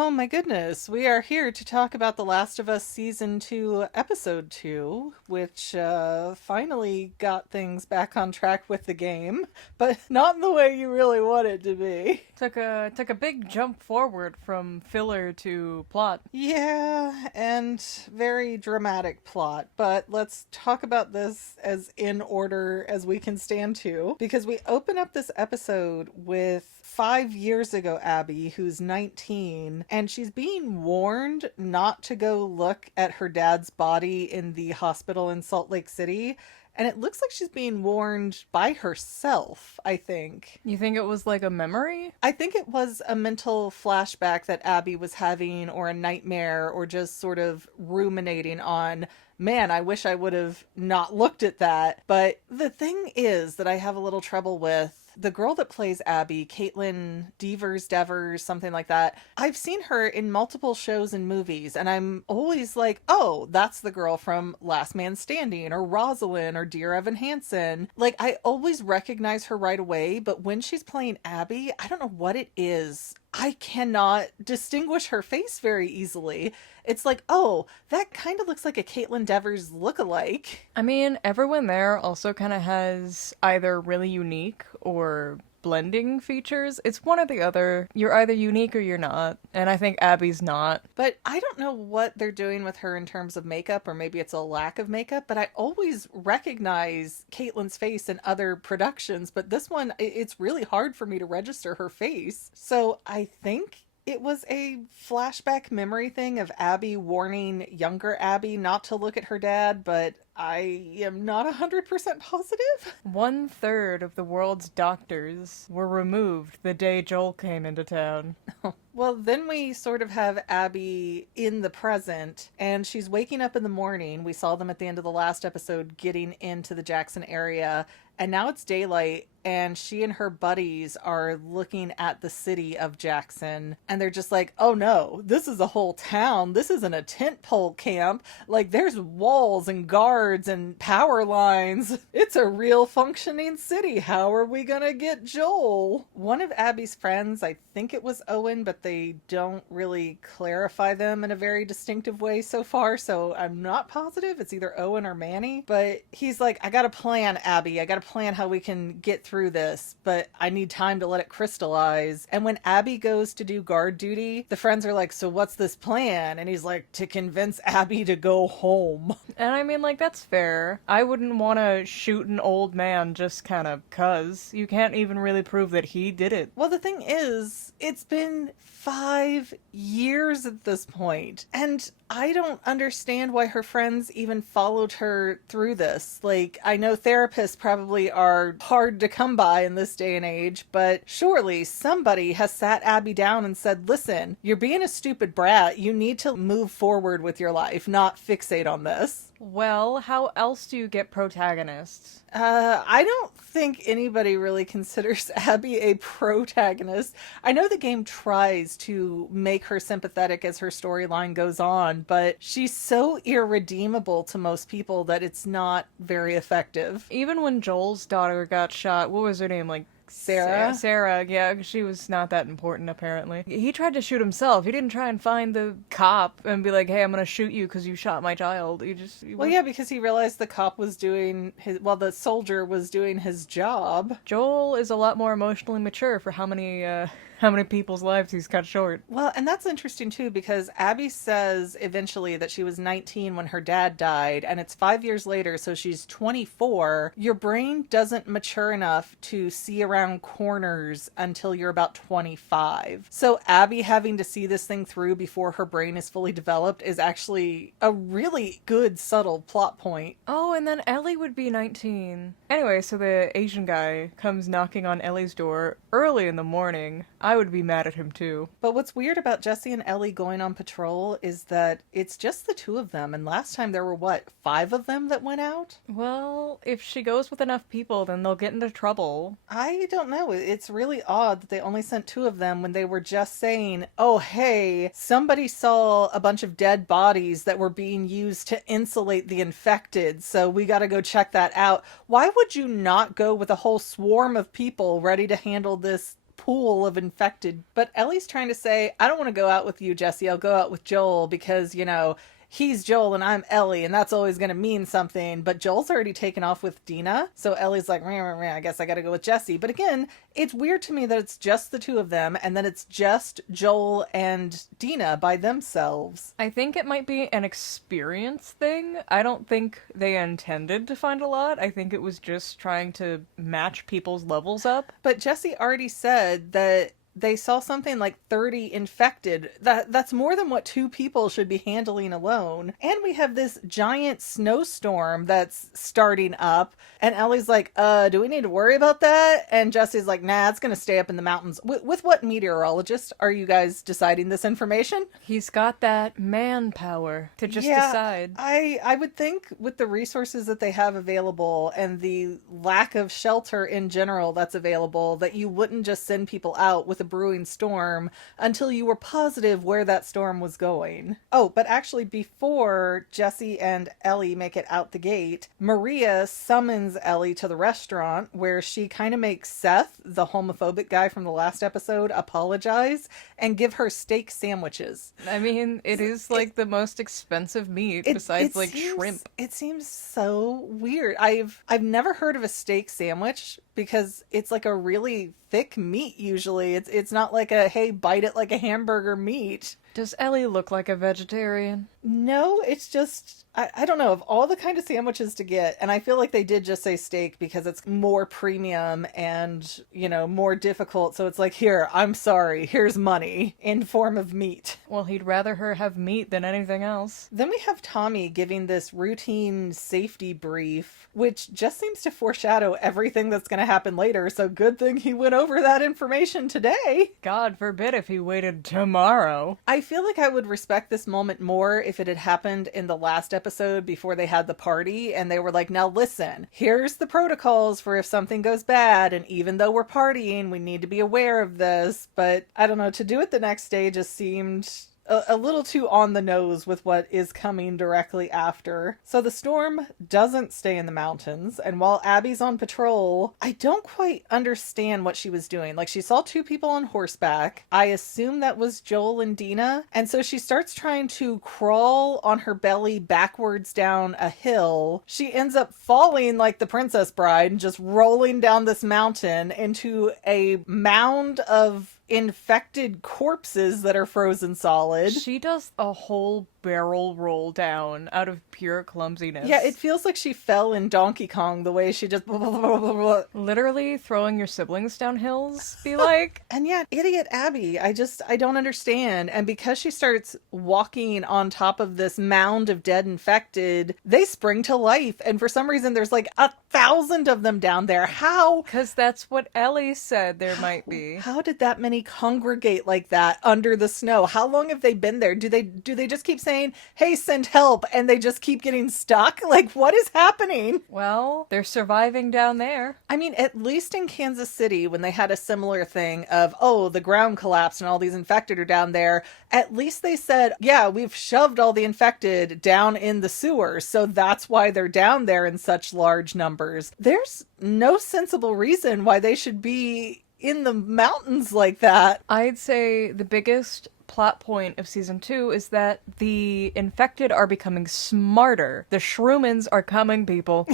Oh my goodness, we are here to talk about The Last of Us Season 2, Episode 2, which finally got things back on track with the game, but not in the way you really want it to be. Took a big jump forward from filler to plot. Yeah, and very dramatic plot, but let's talk about this as in order as we can stand to, because we open up this episode with 5 years ago Abby, who's 19, and she's being warned not to go look at her dad's body in the hospital in Salt Lake City. And it looks like she's being warned by herself, I think. You think it was like a memory? I think it was a mental flashback that Abby was having, or a nightmare, or just sort of ruminating on, man, I wish I would have not looked at that. But the thing is that I have a little trouble with the girl that plays Abby, Caitlin Devers, something like that. I've seen her in multiple shows and movies, and I'm always like, oh, that's the girl from Last Man Standing, or Rosalind, or Dear Evan Hansen. Like, I always recognize her right away, but when she's playing Abby, I don't know what it is. I cannot distinguish her face very easily. It's like, oh, that kind of looks like a Caitlin Devers lookalike. I mean, everyone there also kind of has either really unique or blending features. It's one or the other. You're either unique or you're not. And I think Abby's not. But I don't know what they're doing with her in terms of makeup, or maybe it's a lack of makeup, but I always recognize Caitlin's face in other productions, but this one, it's really hard for me to register her face. So I think it was a flashback memory thing of Abby warning younger Abby not to look at her dad, but I am not 100% positive. 1/3 of the world's doctors were removed the day Joel came into town. Well, then we sort of have Abby in the present, and she's waking up in the morning. We saw them at the end of the last episode getting into the Jackson area, and now it's daylight, and she and her buddies are looking at the city of Jackson, and they're just like, oh no, this is a whole town. This isn't a tent pole camp. Like, there's walls and guards and power lines. It's a real functioning city. How are we gonna get Joel? One of Abby's friends, I think it was Owen, but they don't really clarify them in a very distinctive way so far, so I'm not positive. It's either Owen or Manny, but he's like, I got a plan, Abby. I got a plan how we can get through this, but I need time to let it crystallize. And when Abby goes to do guard duty, the friends are like, so what's this plan? And he's like, to convince Abby to go home. And I mean, like, that's fair. I wouldn't want to shoot an old man just kind of 'cause. You can't even really prove that he did it. Well, the thing is, it's been 5 years at this point, and I don't understand why her friends even followed her through this. Like, I know therapists probably are hard to come by in this day and age, but surely somebody has sat Abby down and said, listen, you're being a stupid brat. You need to move forward with your life, not fixate on this. Well, how else do you get protagonists? I don't think anybody really considers Abby a protagonist. I know the game tries to make her sympathetic as her storyline goes on, but she's so irredeemable to most people that it's not very effective. Even when Joel's daughter got shot, what was her name? Like, Sarah? Sarah, yeah, she was not that important, apparently. He tried to shoot himself. He didn't try and find the cop and be like, hey, I'm gonna shoot you because you shot my child. Well, yeah, because he realized the cop was doing the soldier was doing his job. Joel is a lot more emotionally mature for how many people's lives he's cut short. Well, and that's interesting too, because Abby says eventually that she was 19 when her dad died, and it's 5 years later, so she's 24. Your brain doesn't mature enough to see around corners until you're about 25. So Abby having to see this thing through before her brain is fully developed is actually a really good, subtle plot point. Oh, and then Ellie would be 19. Anyway, so the Asian guy comes knocking on Ellie's door early in the morning. I would be mad at him too. But what's weird about Jesse and Ellie going on patrol is that it's just the two of them. And last time there were, 5 of them that went out? Well, if she goes with enough people, then they'll get into trouble. I don't know. It's really odd that they only sent 2 of them when they were just saying, oh, hey, somebody saw a bunch of dead bodies that were being used to insulate the infected, so we gotta go check that out. Why would you not go with a whole swarm of people ready to handle this pool of infected. But Ellie's trying to say, I don't want to go out with you, Jesse. I'll go out with Joel because, he's Joel and I'm Ellie, and that's always going to mean something. But Joel's already taken off with Dina, so Ellie's like, meh, meh, meh, I guess I got to go with Jesse. But again, it's weird to me that it's just the two of them, and then it's just Joel and Dina by themselves. I think it might be an experience thing. I don't think they intended to find a lot. I think it was just trying to match people's levels up. But Jesse already said that they saw something like 30 infected. That's more than what two people should be handling alone. And we have this giant snowstorm that's starting up. And Ellie's like, do we need to worry about that? And Jesse's like, nah, it's going to stay up in the mountains. With what meteorologist are you guys deciding this information? He's got that manpower to just decide. I would think with the resources that they have available and the lack of shelter in general that's available, that you wouldn't just send people out with a brewing storm until you were positive where that storm was going. Oh, but actually before Jesse and Ellie make it out the gate, Maria summons Ellie to the restaurant where she kind of makes Seth, the homophobic guy from the last episode, apologize and give her steak sandwiches. I mean, it is like the most expensive meat besides shrimp. It seems so weird. I've never heard of a steak sandwich because it's like a really thick meat usually. It's not like a, hey, bite it like a hamburger meat. Does Ellie look like a vegetarian? No, it's just, I don't know, of all the kind of sandwiches to get, and I feel like they did just say steak because it's more premium and, more difficult. So it's like, here, I'm sorry, here's money in form of meat. Well, he'd rather her have meat than anything else. Then we have Tommy giving this routine safety brief, which just seems to foreshadow everything that's going to happen later. So good thing he went over that information today. God forbid if he waited tomorrow. I feel like I would respect this moment more if it had happened in the last episode before they had the party and they were like, now listen, here's the protocols for if something goes bad, and even though we're partying, we need to be aware of this. But I don't know, to do it the next day just seemed a little too on the nose with what is coming directly after. So the storm doesn't stay in the mountains, and while Abby's on patrol, I don't quite understand what she was doing. Like, she saw two people on horseback. I assume that was Joel and Dina, and so she starts trying to crawl on her belly backwards down a hill. She ends up falling like the Princess Bride and just rolling down this mountain into a mound of infected corpses that are frozen solid. She does a whole barrel roll down out of pure clumsiness. Yeah, it feels like she fell in Donkey Kong the way she just literally throwing your siblings down hills, be like. And yeah, idiot Abby. I don't understand. And because she starts walking on top of this mound of dead infected, they spring to life. And for some reason, there's like 1,000 of them down there. How? Because that's what Ellie said there might be. How did that many congregate like that under the snow? How long have they been there? Do they just keep saying, hey, send help, and they just keep getting stuck? Like, what is happening? Well, they're surviving down there. I mean, at least in Kansas City, when they had a similar thing of, oh, the ground collapsed and all these infected are down there, at least they said, yeah, we've shoved all the infected down in the sewers, so that's why they're down there in such large numbers. There's no sensible reason why they should be in the mountains like that. I'd say the biggest plot point of season 2 is that the infected are becoming smarter. The Shroomans are coming, people.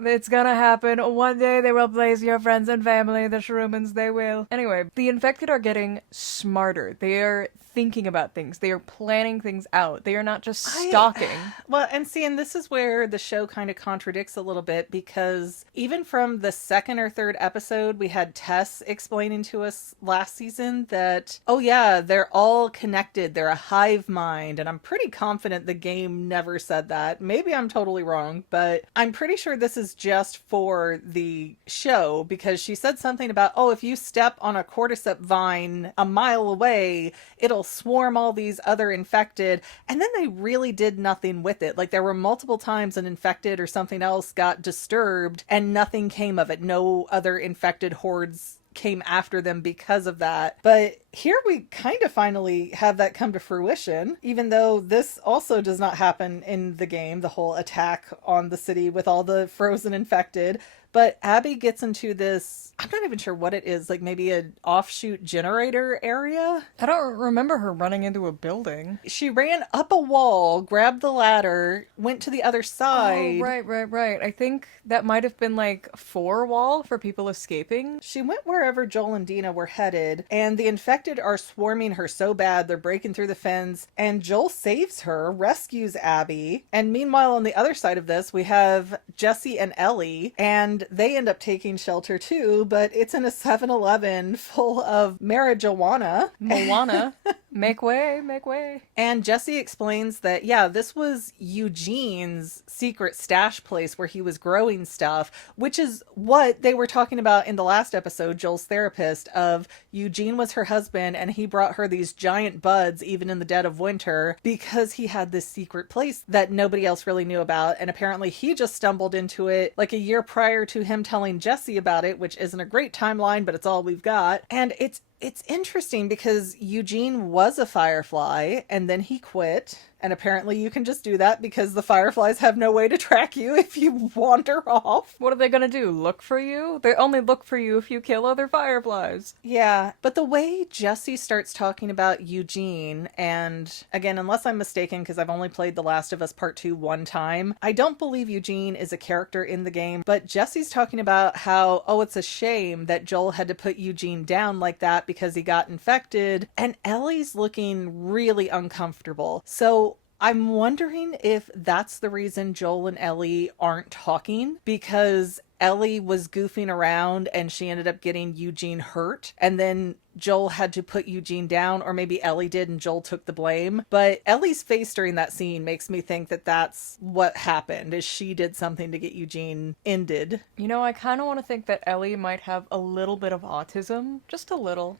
It's gonna happen. One day they will replace your friends and family. The Shroomans, they will. Anyway, the infected are getting smarter. They are thinking about things. They are planning things out. They are not just stalking. Well, and see, and this is where the show kind of contradicts a little bit, because even from the second or third episode, we had Tess explaining to us last season that, oh yeah, they're all connected. They're a hive mind. And I'm pretty confident the game never said that. Maybe I'm totally wrong, but I'm pretty sure this is just for the show, because she said something about, oh, if you step on a cordyceps vine a mile away, it'll swarm all these other infected. And then they really did nothing with it. Like, there were multiple times an infected or something else got disturbed and nothing came of it. No other infected hordes came after them because of that. But here we kind of finally have that come to fruition, even though this also does not happen in the game, the whole attack on the city with all the frozen infected. But Abby gets into this, I'm not even sure what it is, like maybe an offshoot generator area. I don't remember her running into a building. She ran up a wall, grabbed the ladder, went to the other side. Oh, right. I think that might have been like 4 wall for people escaping. She went wherever Joel and Dina were headed, and the infected are swarming her so bad they're breaking through the fence, and Joel saves her, rescues Abby, and meanwhile on the other side of this we have Jesse and Ellie, and they end up taking shelter too, but it's in a 7-Eleven full of marijuana. Moana. Make way, make way. And Jesse explains that, yeah, this was Eugene's secret stash place where he was growing stuff, which is what they were talking about in the last episode, Joel's therapist, of Eugene was her husband and he brought her these giant buds even in the dead of winter because he had this secret place that nobody else really knew about. And apparently he just stumbled into it like a year prior to him telling Jesse about it, which isn't a great timeline, but it's all we've got. And it's interesting because Eugene was a Firefly and then he quit. And apparently you can just do that because the Fireflies have no way to track you if you wander off. What are they gonna do? Look for you? They only look for you if you kill other Fireflies. Yeah, but the way Jesse starts talking about Eugene, and again, unless I'm mistaken because I've only played The Last of Us Part 2 one time, I don't believe Eugene is a character in the game, but Jesse's talking about how, oh, it's a shame that Joel had to put Eugene down like that because he got infected, and Ellie's looking really uncomfortable. So I'm wondering if that's the reason Joel and Ellie aren't talking, because Ellie was goofing around and she ended up getting Eugene hurt, and then Joel had to put Eugene down, or maybe Ellie did and Joel took the blame. But Ellie's face during that scene makes me think that that's what happened, is she did something to get Eugene ended. You know, I kind of want to think that Ellie might have a little bit of autism. Just a little.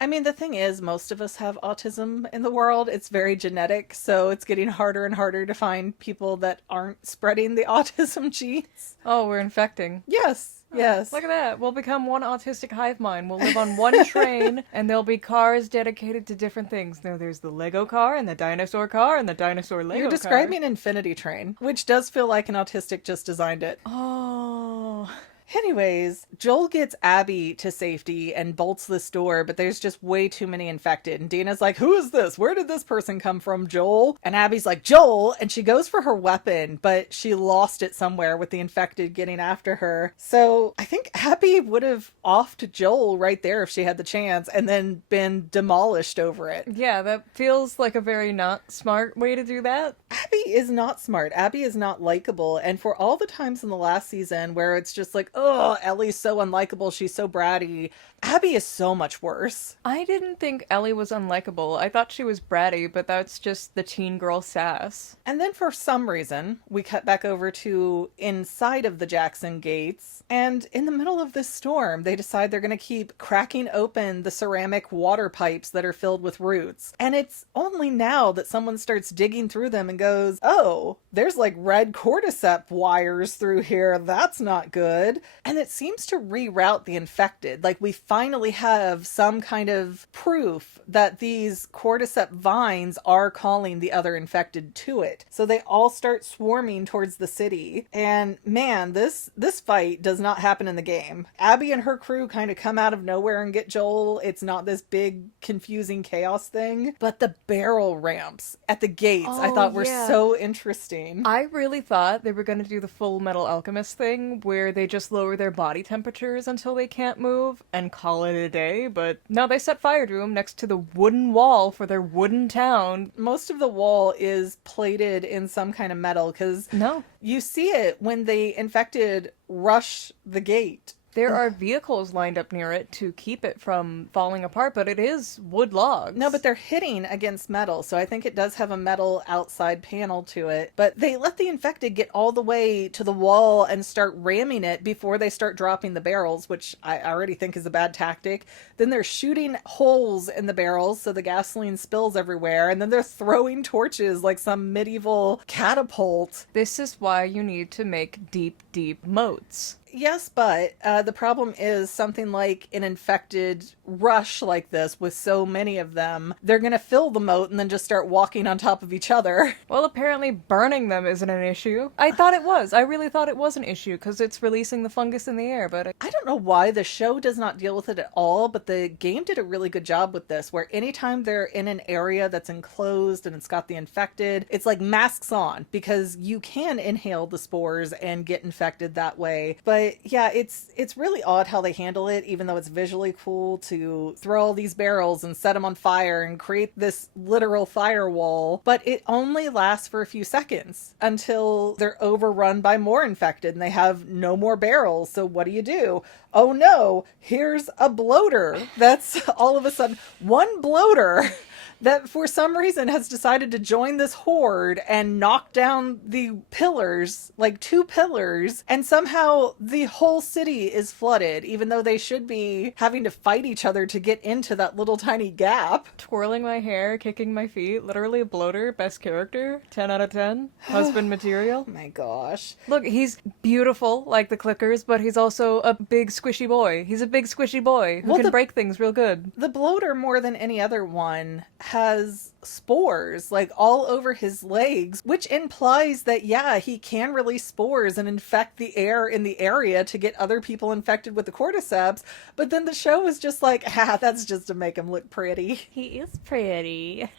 I mean, the thing is, most of us have autism in the world. It's very genetic, so it's getting harder and harder to find people that aren't spreading the autism genes. Oh, we're infecting. Yes. Yes. Look at that. We'll become one autistic hive mind. We'll live on one train, and there'll be cars dedicated to different things. Now, there's the Lego car, and the dinosaur car, and the dinosaur Lego car. You're describing Infinity Train, which does feel like an autistic just designed it. Oh... Anyways, Joel gets Abby to safety and bolts this door, but there's just way too many infected. And Dina's like, who is this? Where did this person come from, Joel? And Abby's like, Joel! And she goes for her weapon, but she lost it somewhere with the infected getting after her. So I think Abby would have offed Joel right there if she had the chance and then been demolished over it. Yeah, that feels like a very not smart way to do that. Abby is not smart. Abby is not likable. And for all the times in the last season where it's just like, oh, Ellie's so unlikable, she's so bratty, Abby is so much worse. I didn't think Ellie was unlikable. I thought she was bratty, but that's just the teen girl sass. And then for some reason, we cut back over to inside of the Jackson gates, and in the middle of this storm, they decide they're going to keep cracking open the ceramic water pipes that are filled with roots. And it's only now that someone starts digging through them and goes, oh, there's like red cordyceps wires through here. That's not good. And it seems to reroute the infected. Like, we finally have some kind of proof that these cordyceps vines are calling the other infected to it. So they all start swarming towards the city. And man, this fight does not happen in the game. Abby and her crew kind of come out of nowhere and get Joel. It's not this big confusing chaos thing. But the barrel ramps at the gates I thought were so interesting. I really thought they were going to do the Full Metal Alchemist thing where they just lower their body temperatures until they can't move and call it a day, but no, they set fire to them next to the wooden wall for their wooden town. Most of the wall is plated in some kind of metal, because no, you see it when the infected rush the gate. There are vehicles lined up near it to keep it from falling apart, but it is wood logs. No, but they're hitting against metal, so I think it does have a metal outside panel to it. But they let the infected get all the way to the wall and start ramming it before they start dropping the barrels, which I already think is a bad tactic. Then they're shooting holes in the barrels so the gasoline spills everywhere, and then they're throwing torches like some medieval catapult. This is why you need to make deep, deep moats. Yes, but the problem is something like an infected rush like this with so many of them, they're going to fill the moat and then just start walking on top of each other. Well, apparently burning them isn't an issue. I thought it was. I really thought it was an issue because it's releasing the fungus in the air, but I don't know why the show does not deal with it at all, but the game did a really good job with this, where anytime they're in an area that's enclosed and it's got the infected, it's like masks on, because you can inhale the spores and get infected that way. But yeah, it's really odd how they handle it, even though it's visually cool to throw all these barrels and set them on fire and create this literal firewall. But it only lasts for a few seconds until they're overrun by more infected and they have no more barrels. So what do? Oh no, here's a bloater. That's all of a sudden one bloater that for some reason has decided to join this horde and knock down the pillars, like 2 pillars, and somehow the whole city is flooded, even though they should be having to fight each other to get into that little tiny gap. twirling my hair, kicking my feet, literally a bloater, best character, 10 out of 10, husband material. Oh my gosh. Look, he's beautiful like the clickers, but he's also a big squishy boy. He's a big squishy boy who can break things real good. The bloater, more than any other one, has spores like all over his legs, which implies that yeah, he can release spores and infect the air in the area to get other people infected with the cordyceps. But then the show is just like, that's just to make him look pretty. He is pretty.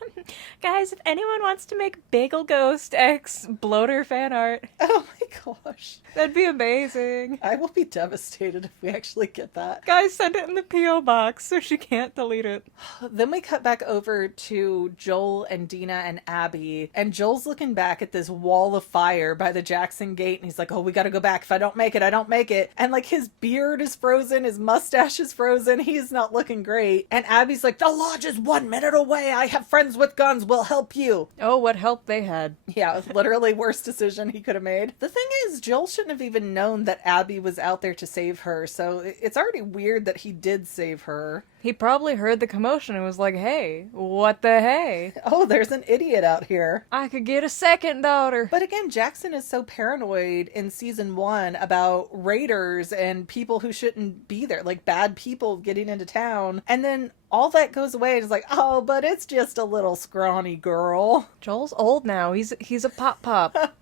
Guys, if anyone wants to make Bagel Ghost X bloater fan art, Oh my gosh, that'd be amazing. I will be devastated if we actually get that. Guys, send it in the P.O. box so she can't delete it. Then we cut back over to Joel and Dina and Abby, and Joel's looking back at this wall of fire by the Jackson gate, and he's like, oh, we gotta go back. If I don't make it, I don't make it. And like his beard is frozen, his mustache is frozen, he's not looking great. And Abby's like, the lodge is 1 minute away. I have friends with guns, we'll help you. Oh, what help they had. Yeah, literally worst decision he could have made. The thing is, Joel shouldn't have even known that Abby was out there to save her, so it's already weird that he did save her. He probably heard the commotion and was like, hey, what the hey? Oh, there's an idiot out here. I could get a second daughter. But again, Jackson is so paranoid in season 1 about raiders and people who shouldn't be there, like bad people getting into town. And then all that goes away and it's like, oh, but it's just a little scrawny girl. Joel's old now. He's a pop.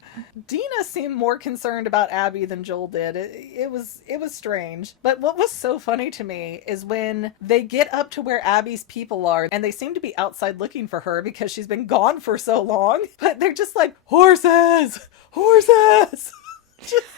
Dina seemed more concerned about Abby than Joel did. It was strange. But what was so funny to me is when they get up to where Abby's people are, and they seem to be outside looking for her because she's been gone for so long, but they're just like, horses! Horses!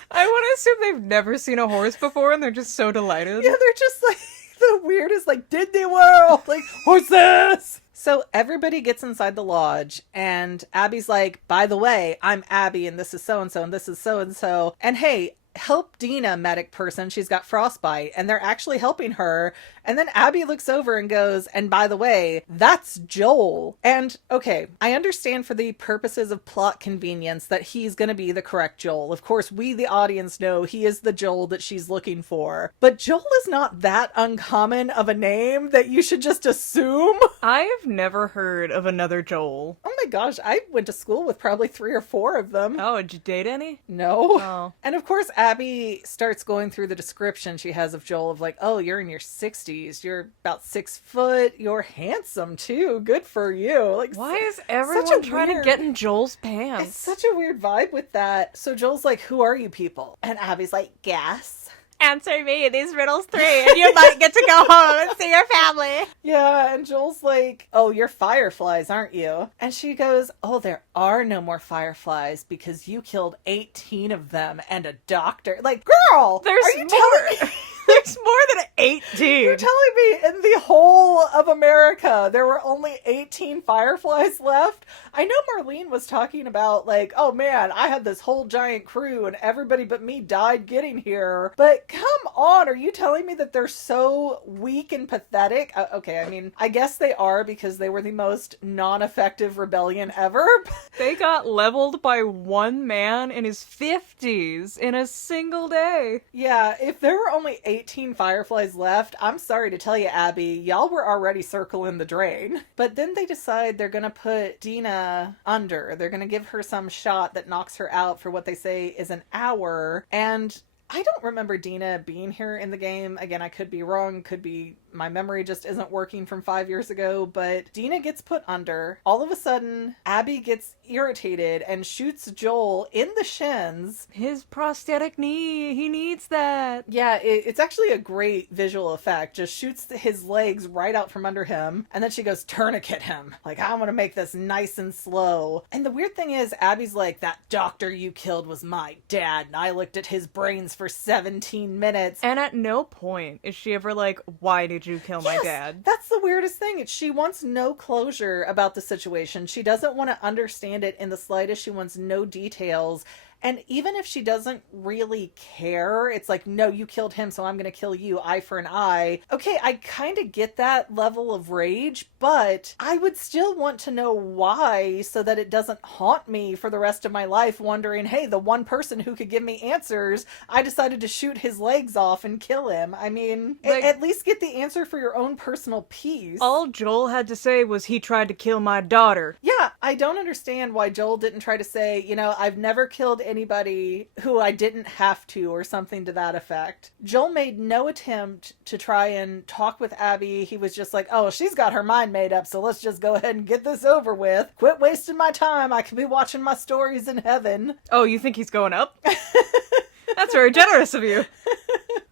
I want to assume they've never seen a horse before and they're just so delighted. Yeah, they're just like the weirdest, like, Disney World! Like, horses! So everybody gets inside the lodge, and Abby's like, by the way, I'm Abby, and this is so-and-so, and this is so-and-so. And hey, help Dina, medic person. She's got frostbite, and they're actually helping her. And then Abby looks over and goes, and by the way, that's Joel. And okay, I understand for the purposes of plot convenience that he's going to be the correct Joel. Of course, we, the audience, know he is the Joel that she's looking for. But Joel is not that uncommon of a name that you should just assume. I have never heard of another Joel. Oh my gosh, I went to school with probably 3 or 4 of them. Oh, did you date any? No. Oh. And of course, Abby starts going through the description she has of Joel of like, oh, you're in your 60s. You're about 6 foot. You're handsome too. Good for you. Like, why is everyone trying to get in Joel's It's pants? such a weird vibe with that. So Joel's like, who are you people? And Abby's like, guess. Answer me these riddles 3 and you might get to go home and see your family. Yeah, and Joel's like, oh, you're fireflies, aren't you? And she goes, oh, there are no more fireflies because you killed 18 of them and a doctor. Like, girl! There's are you more. telling me? There's more than 18. You're telling me in the whole of America there were only 18 fireflies left? I know Marlene was talking about like, oh man, I had this whole giant crew and everybody but me died getting here. But come on, are you telling me that they're so weak and pathetic? Okay, I mean, I guess they are because they were the most non-effective rebellion ever. They got leveled by one man in his 50s in a single day. Yeah, if there were only 18 fireflies left, I'm sorry to tell you, Abby, y'all were already circling the drain. But then they decide they're gonna put Dina under. They're gonna give her some shot that knocks her out for what they say is an hour. And I don't remember Dina being here in the game. Again, I could be wrong. Could be my memory just isn't working from 5 years ago. But Dina gets put under. All of a sudden, Abby gets irritated and shoots Joel in the shins. His prosthetic knee, he needs that. Yeah, it's actually a great visual effect. Just shoots his legs right out from under him. And then she goes, tourniquet him. Like, I'm going to make this nice and slow. And the weird thing is, Abby's like, that doctor you killed was my dad. And I looked at his brains for 17 minutes. And at no point is she ever like, why did you kill my dad? That's the weirdest thing. She wants no closure about the situation. She doesn't want to understand it in the slightest. She wants no details. And even if she doesn't really care, it's like, no, you killed him, so I'm going to kill you, eye for an eye. Okay, I kind of get that level of rage, but I would still want to know why so that it doesn't haunt me for the rest of my life wondering, hey, the one person who could give me answers, I decided to shoot his legs off and kill him. I mean, like, at least get the answer for your own personal peace. All Joel had to say was he tried to kill my daughter. Yeah, I don't understand why Joel didn't try to say, I've never killed anybody who I didn't have to, or something to that effect. Joel made no attempt to try and talk with Abby. He was just like, oh, she's got her mind made up, so let's just go ahead and get this over with. Quit wasting my time. I could be watching my stories in heaven. Oh, you think he's going up? That's very generous of you.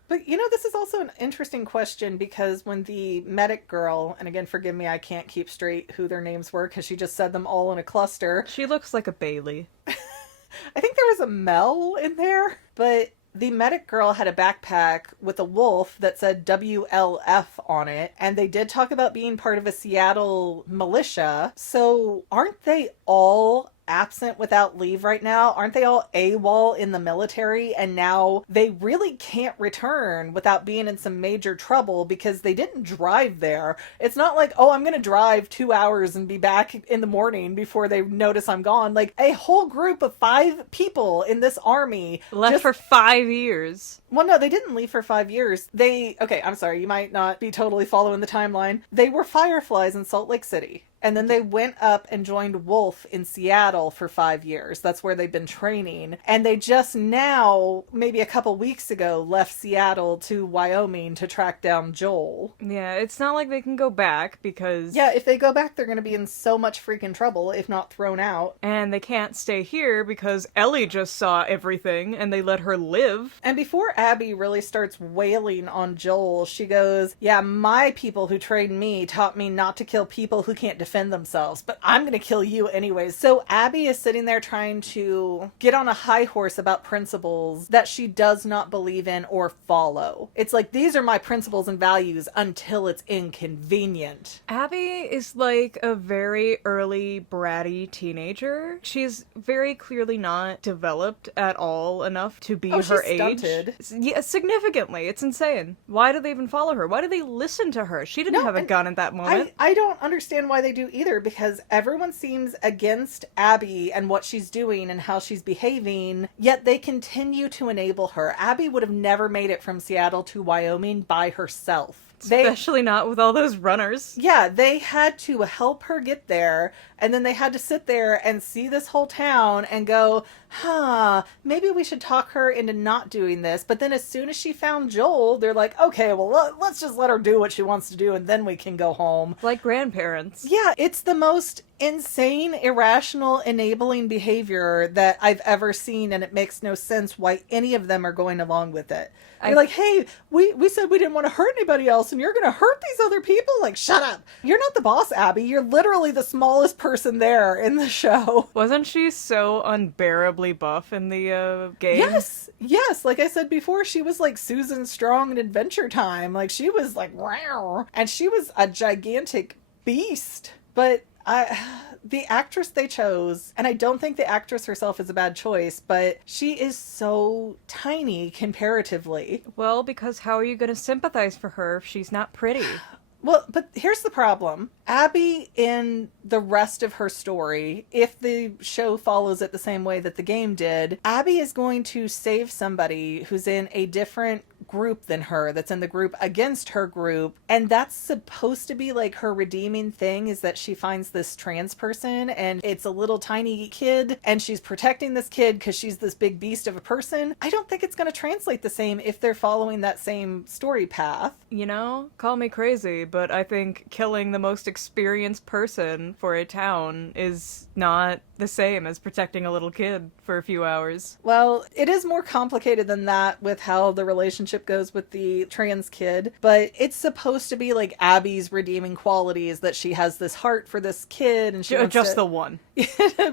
But, this is also an interesting question because when the medic girl, and again, forgive me, I can't keep straight who their names were because she just said them all in a cluster. She looks like a Bailey. I think there was a Mel in there, but the medic girl had a backpack with a wolf that said WLF on it, and they did talk about being part of a Seattle militia. So aren't they all absent without leave right now? Aren't they all AWOL in the military, and now they really can't return without being in some major trouble because they didn't drive there? It's not like, oh, I'm gonna drive 2 hours and be back in the morning before they notice I'm gone. Like, a whole group of 5 people in this army left for 5 years. Well, no, they didn't leave for 5 years. Okay, I'm sorry, you might not be totally following the timeline. They were Fireflies in Salt Lake City. And then they went up and joined Wolf in Seattle for 5 years. That's where they've been training. And they just now, maybe a couple weeks ago, left Seattle to Wyoming to track down Joel. Yeah, it's not like they can go back because... Yeah, if they go back, they're going to be in so much freaking trouble, if not thrown out. And they can't stay here because Ellie just saw everything and they let her live. And before Abby really starts wailing on Joel, she goes, yeah, my people who trained me taught me not to kill people who can't defend themselves, but I'm going to kill you anyways. So Abby is sitting there trying to get on a high horse about principles that she does not believe in or follow. It's like, these are my principles and values until it's inconvenient. Abby is like a very early bratty teenager. She's very clearly not developed at all enough to be her she's age. Stunted. Yeah, significantly. It's insane. Why do they even follow her? Why do they listen to her? She didn't have a gun at that moment. I don't understand why they do either, because everyone seems against Abby and what she's doing and how she's behaving, yet they continue to enable her. Abby would have never made it from Seattle to Wyoming by herself. Especially not with all those runners. Yeah, they had to help her get there, and then they had to sit there and see this whole town and go, maybe we should talk her into not doing this. But then as soon as she found Joel, they're like, okay, well, let's just let her do what she wants to do, and then we can go home. Like grandparents. Yeah, it's the most insane, irrational, enabling behavior that I've ever seen, and it makes no sense why any of them are going along with it. You're like, hey, we said we didn't want to hurt anybody else, and you're going to hurt these other people? Like, shut up. You're not the boss, Abby. You're literally the smallest person there in the show. Wasn't she so unbearably buff in the game? Yes. Like I said before, she was like Susan Strong in Adventure Time. Like, she was like, wow. And she was a gigantic beast. But the actress they chose, and I don't think the actress herself is a bad choice, but she is so tiny comparatively. Well, because how are you going to sympathize for her if she's not pretty? Well, but here's the problem. Abby, in the rest of her story, if the show follows it the same way that the game did, Abby is going to save somebody who's in a different group than her, that's in the group against her group. And that's supposed to be like her redeeming thing, is that she finds this trans person and it's a little tiny kid and she's protecting this kid because she's this big beast of a person. I don't think it's going to translate the same if they're following that same story path. You know, call me crazy, but I think killing the most experienced person for a town is not the same as protecting a little kid for a few hours. Well, it is more complicated than that with how the relationship goes with the trans kid, but it's supposed to be like Abby's redeeming qualities, that she has this heart for this kid and she Just the one.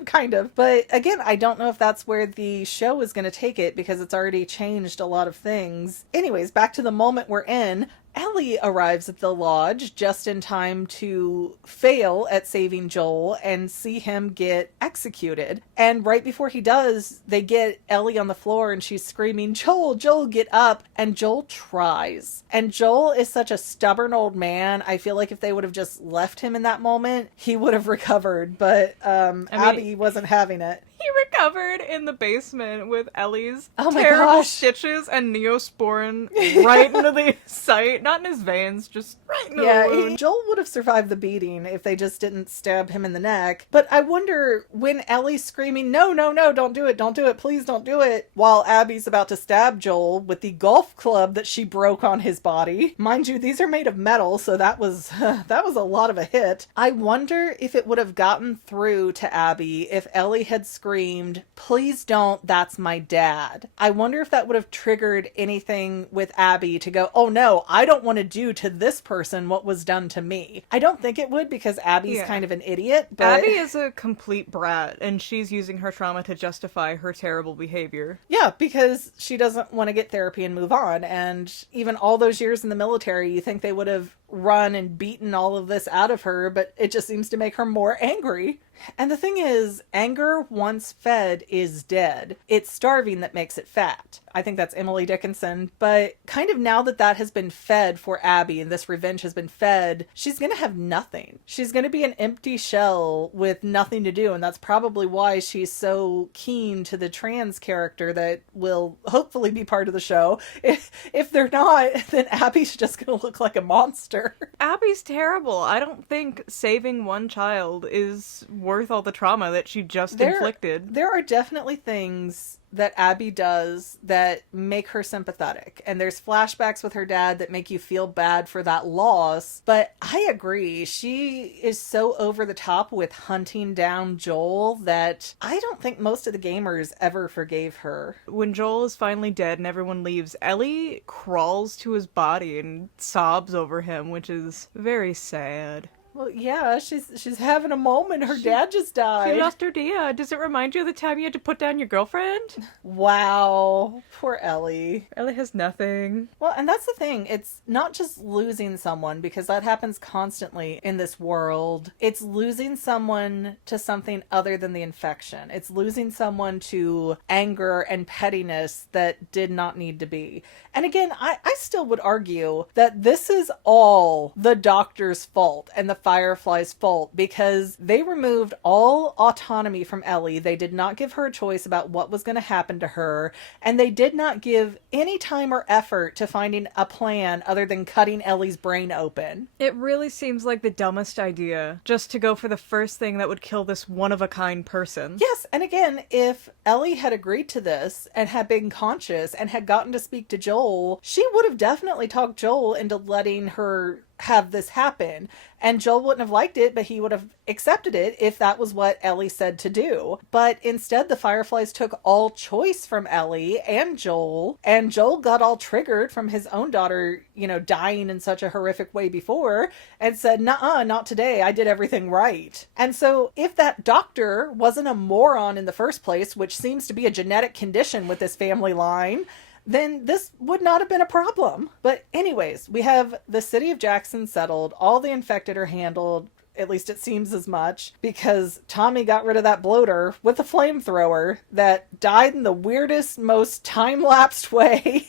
kind of. But again, I don't know if that's where the show is going to take it, because it's already changed a lot of things. Anyways, back to the moment we're in. Ellie arrives at the lodge just in time to fail at saving Joel and see him get executed. And right before he does, they get Ellie on the floor and she's screaming, "Joel, Joel, get up!" And Joel tries. And Joel is such a stubborn old man. I feel like if they would have just left him in that moment, he would have recovered. But Abby wasn't having it. He recovered in the basement with Ellie's my terrible gosh. stitches and Neosporin right into the site. Not in his veins, just right in the wound. Joel would have survived the beating if they just didn't stab him in the neck. But I wonder, when Ellie's screaming, "No, no, no, don't do it, please don't do it," while Abby's about to stab Joel with the golf club that she broke on his body. Mind you, these are made of metal, so that was a lot of a hit. I wonder if it would have gotten through to Abby if Ellie had screamed, "Please don't, that's my dad." I wonder if that would have triggered anything with Abby to go, "Oh no, I don't want to do to this person what was done to me." I don't think it would, because Abby's kind of an idiot. But Abby is a complete brat, and she's using her trauma to justify her terrible behavior. Yeah, because she doesn't want to get therapy and move on. And even all those years in the military, you think they would have run and beaten all of this out of her, but it just seems to make her more angry. And the thing is, anger once fed is dead. It's starving that makes it fat. I think that's Emily Dickinson. But kind of now that that has been fed for Abby and this revenge has been fed, she's going to have nothing. She's going to be an empty shell with nothing to do. And that's probably why she's so keen to the trans character that will hopefully be part of the show. If they're not, then Abby's just going to look like a monster. Abby's terrible. I don't think saving one child is worth all the trauma that she just inflicted. There are definitely things that Abby does that make her sympathetic. And there's flashbacks with her dad that make you feel bad for that loss. But I agree. She is so over the top with hunting down Joel that I don't think most of the gamers ever forgave her. When Joel is finally dead and everyone leaves, Ellie crawls to his body and sobs over him, which is very sad. Well, yeah, she's having a moment. Her dad just died. She lost her dad. Does it remind you of the time you had to put down your girlfriend? Wow. Poor Ellie. Ellie has nothing. Well, and that's the thing. It's not just losing someone, because that happens constantly in this world. It's losing someone to something other than the infection. It's losing someone to anger and pettiness that did not need to be. And again, I still would argue that this is all the doctor's fault and the Firefly's fault, because they removed all autonomy from Ellie. They did not give her a choice about what was going to happen to her, and they did not give any time or effort to finding a plan other than cutting Ellie's brain open. It really seems like the dumbest idea, just to go for the first thing that would kill this one-of-a-kind person. Yes, and again, if Ellie had agreed to this and had been conscious and had gotten to speak to Joel, she would have definitely talked Joel into letting her have this happen. And Joel wouldn't have liked it, but he would have accepted it if that was what Ellie said to do. But instead, the Fireflies took all choice from Ellie and Joel got all triggered from his own daughter, dying in such a horrific way before, and said, "Nuh-uh, not today. I did everything right." And so if that doctor wasn't a moron in the first place, which seems to be a genetic condition with this family line, then this would not have been a problem. But anyways, we have the city of Jackson settled. All the infected are handled. At least it seems as much, because Tommy got rid of that bloater with a flamethrower that died in the weirdest, most time-lapsed way.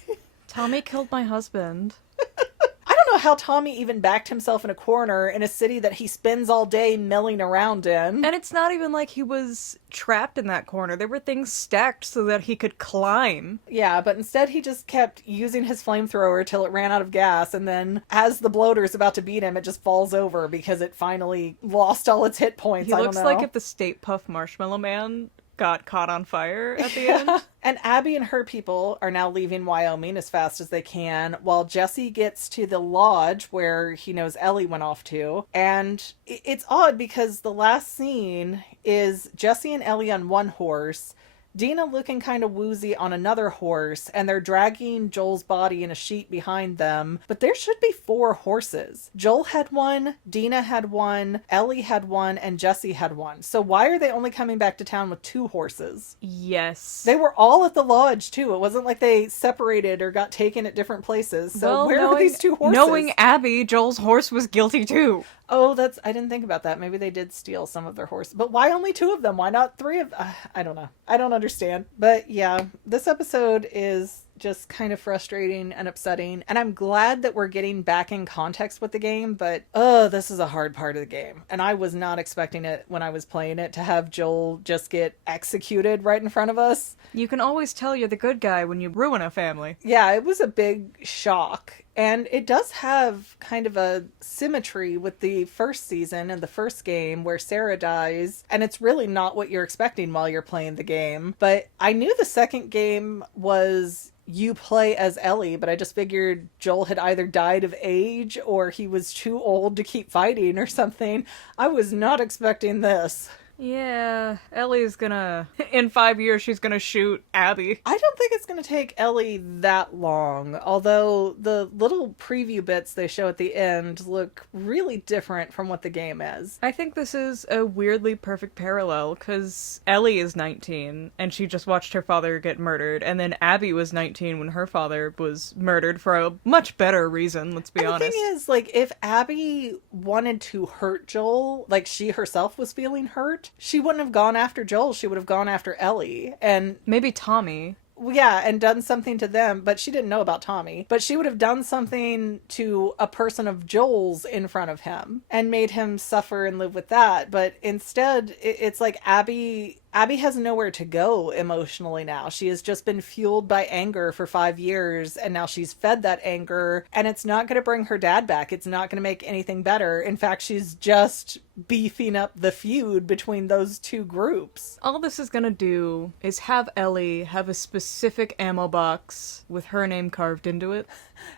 Tommy killed my husband. I don't know how Tommy even backed himself in a corner in a city that he spends all day milling around in. And it's not even like he was trapped in that corner. There were things stacked so that he could climb. Yeah, but instead he just kept using his flamethrower till it ran out of gas, and then as the bloater's about to beat him, it just falls over because it finally lost all its hit points. He looks like if the Stay Puft Marshmallow Man got caught on fire at the end. And Abby and her people are now leaving Wyoming as fast as they can, while Jesse gets to the lodge where he knows Ellie went off to. And it's odd because the last scene is Jesse and Ellie on one horse, Dina looking kind of woozy on another horse, and they're dragging Joel's body in a sheet behind them. But there should be 4 horses. Joel had one, Dina had one, Ellie had one, and Jesse had one. So why are they only coming back to town with 2 horses? Yes. They were all at the lodge, too. It wasn't like they separated or got taken at different places. So where are these 2 horses? Knowing Abby, Joel's horse was guilty too. Oh, I didn't think about that. Maybe they did steal some of their horses. But why only 2 of them? Why not 3 of them? I don't know. I don't understand. But yeah, this episode is just kind of frustrating and upsetting. And I'm glad that we're getting back in context with the game, but this is a hard part of the game. And I was not expecting it when I was playing it to have Joel just get executed right in front of us. You can always tell you're the good guy when you ruin a family. Yeah, it was a big shock. And it does have kind of a symmetry with the first season and the first game where Sarah dies, and it's really not what you're expecting while you're playing the game. But I knew the second game was you play as Ellie, but I just figured Joel had either died of age or he was too old to keep fighting or something. I was not expecting this. Yeah, Ellie's gonna... In 5 years, she's gonna shoot Abby. I don't think it's gonna take Ellie that long, although the little preview bits they show at the end look really different from what the game is. I think this is a weirdly perfect parallel, because Ellie is 19, and she just watched her father get murdered, and then Abby was 19 when her father was murdered for a much better reason, let's be honest. The thing is, like, if Abby wanted to hurt Joel, like she herself was feeling hurt, she wouldn't have gone after Joel, she would have gone after Ellie. And maybe Tommy. Yeah, and done something to them, but she didn't know about Tommy. But she would have done something to a person of Joel's in front of him and made him suffer and live with that. But instead, it's like Abby has nowhere to go emotionally now. She has just been fueled by anger for 5 years, and now she's fed that anger, and it's not going to bring her dad back. It's not going to make anything better. In fact, she's just beefing up the feud between those 2 groups. All this is going to do is have Ellie have a specific ammo box with her name carved into it.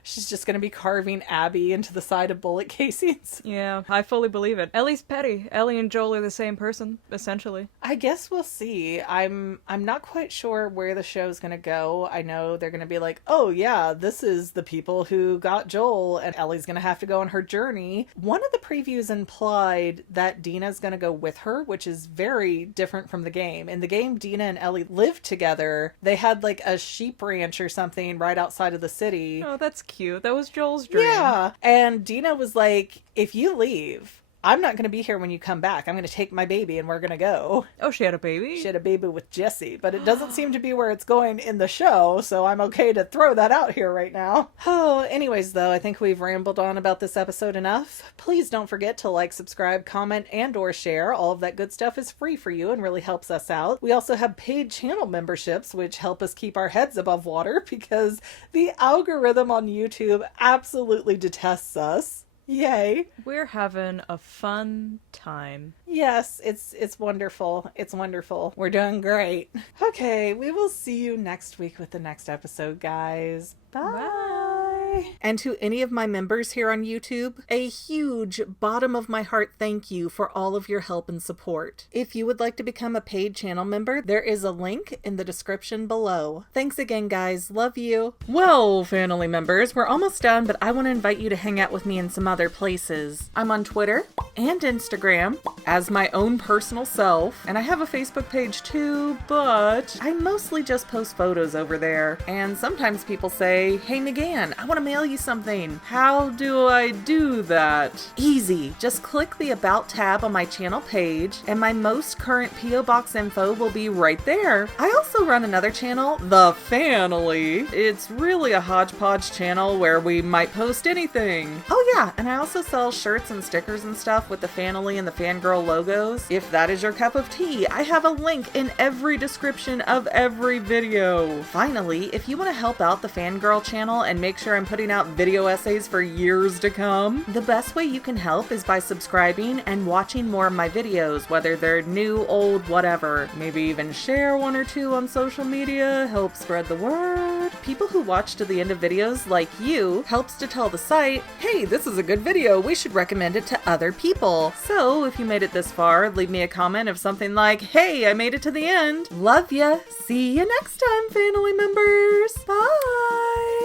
She's just going to be carving Abby into the side of bullet casings. Yeah, I fully believe it. Ellie's petty. Ellie and Joel are the same person, essentially. I guess we'll see. I'm not quite sure where the show's going to go. I know they're going to be like, oh yeah, this is the people who got Joel, and Ellie's going to have to go on her journey. One of the previews implied that Dina's going to go with her, which is very different from the game. In the game, Dina and Ellie lived together. They had like a sheep ranch or something right outside of the city. Oh, that's cute. That was Joel's dream. Yeah. And Dina was like, if you leave, I'm not going to be here when you come back. I'm going to take my baby and we're going to go. Oh, she had a baby? She had a baby with Jesse, but it doesn't seem to be where it's going in the show, so I'm okay to throw that out here right now. Oh, anyways, though, I think we've rambled on about this episode enough. Please don't forget to like, subscribe, comment, and or share. All of that good stuff is free for you and really helps us out. We also have paid channel memberships, which help us keep our heads above water because the algorithm on YouTube absolutely detests us. Yay. We're having a fun time. Yes, it's wonderful. It's wonderful. We're doing great. Okay, we will see you next week with the next episode, guys. Bye. Bye. And to any of my members here on YouTube, a huge bottom of my heart thank you for all of your help and support. If you would like to become a paid channel member, there is a link in the description below. Thanks again, guys. Love you. Well, family members, we're almost done, but I want to invite you to hang out with me in some other places. I'm on Twitter and Instagram as my own personal self, and I have a Facebook page too, but I mostly just post photos over there. And sometimes people say, hey, McGann, I want to mail you something. How do I do that? Easy. Just click the About tab on my channel page, and my most current P.O. Box info will be right there. I also run another channel, The Family. It's really a hodgepodge channel where we might post anything. Oh yeah, and I also sell shirts and stickers and stuff with the Family and the Fangirl logos. If that is your cup of tea, I have a link in every description of every video. Finally, if you want to help out the Fangirl channel and make sure I'm putting out video essays for years to come, the best way you can help is by subscribing and watching more of my videos, whether they're new, old, whatever. Maybe even share one or two on social media, help spread the word. People who watch to the end of videos like you helps to tell the site, hey, this is a good video, we should recommend it to other people. So if you made it this far, leave me a comment of something like, hey, I made it to the end. Love ya. See you next time, family members. Bye.